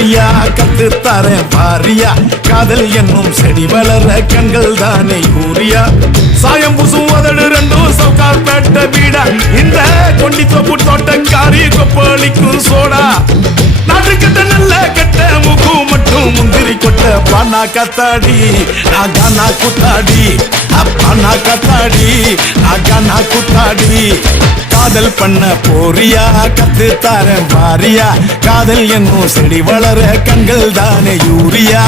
போறியா கத்து தரேன் பாரியா காதல் என்னும் செடி வளர கண்கள் தானே யூரியா சாயம் புசும் உதடு ரெண்டும் சவுக்கார் பேட்ட வீடா இந்த கொண்டி தொப்பு தோட்டக்காரி கொப்பளிக்கும் சோடா நாட்டு கட்ட நல்ல கட்ட முகு மட்டும் முந்திரி கொட்ட பானா கத்தாடி நாகானா குத்தாடி அப்பானா கத்தாடி நாகானா குத்தாடி காதல் பண்ண போறியா கத்து தரேன் பாரியா காதல் என்னும் செடி வளர கண்கள் தானே யூரியா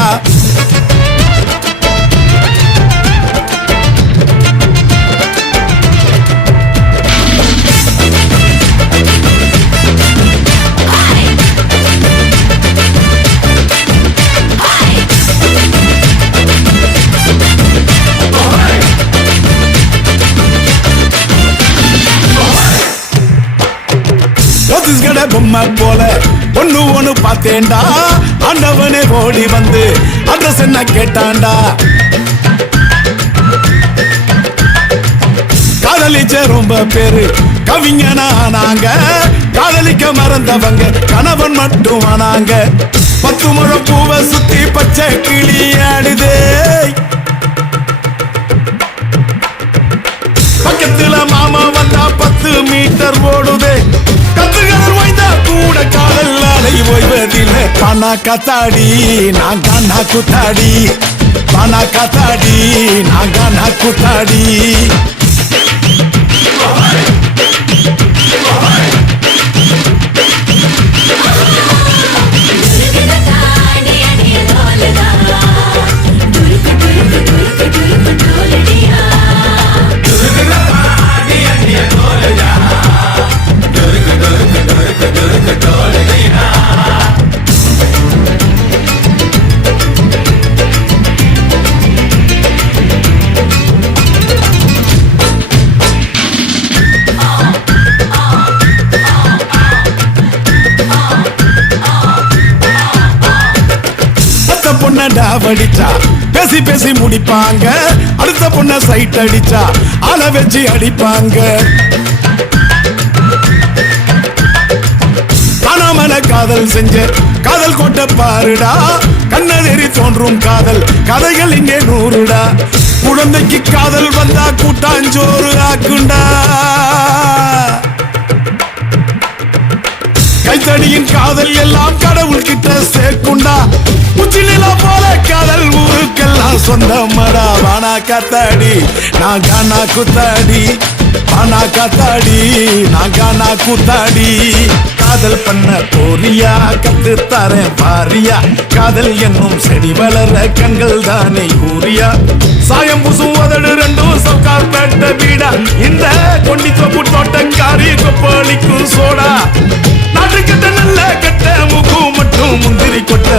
பொம்மை போல ஒண்ணு ஒண்ணு பார்த்தேன்டா ஆண்டவனே ஓடி வந்து அட்ரஸ் என்ன கேட்டான்டா காதலிச்ச ரொம்ப பேரு கவிஞனா ஆனாங்க காதலிக்க மறந்தவங்க கணவன் மட்டும் ஆனாங்க 10 முழம் பூவை சுத்தி பச்சை கிளி ஆடுதே பக்கத்துல மாமா வந்தா 10 மீட்டர் ஓடுதே கத்துகள் வைத்தா கூட காதல் அலை ஓய்வதில்லை பானா கத்தாடி நாகானா குத்தாடி பானா கத்தாடி நாகானா குத்தாடி டாவடிச்சா பேசி பேசி முடிப்பாங்க அடுத்த பொண்ண சைட் அடிச்சா ஆள வச்சு அடிப்பாங்க காணாமல காதல் செஞ்ச காதல் கோட்டை பாருடா கண்ணதெறி தோன்றும் காதல் கதைகள் இங்கே 100டா குழந்தைக்கு காதல் வந்தா கூட்டாஞ்சோறு ஆக்குண்டா கைத்தடியின் காதல் எல்லாம் கடவுள் கிட்ட சேர்க்குண்டா உச்சிலா போல காதல் ஊருக்கெல்லாம் சொந்தமடா வானா கத்தாடி நாகானா குத்தாடி வானா கத்தாடி நாகானா குத்தாடி காதல் பண்ண போறியா கத்து தரேன் பாரியா காதல் என்னும் செடி வளர கண்கள் தானே யூரியா சாயம் புசும் உதடு ரெண்டும் சவுக்கார் பேட்ட வீடா இந்த கொண்டி தொப்பு தோட்டக்காரி கொப்பளிக்கும் சோடா நாட்டு கட்ட நல்ல கட்ட முகு மட்டும் முந்திரி கொட்ட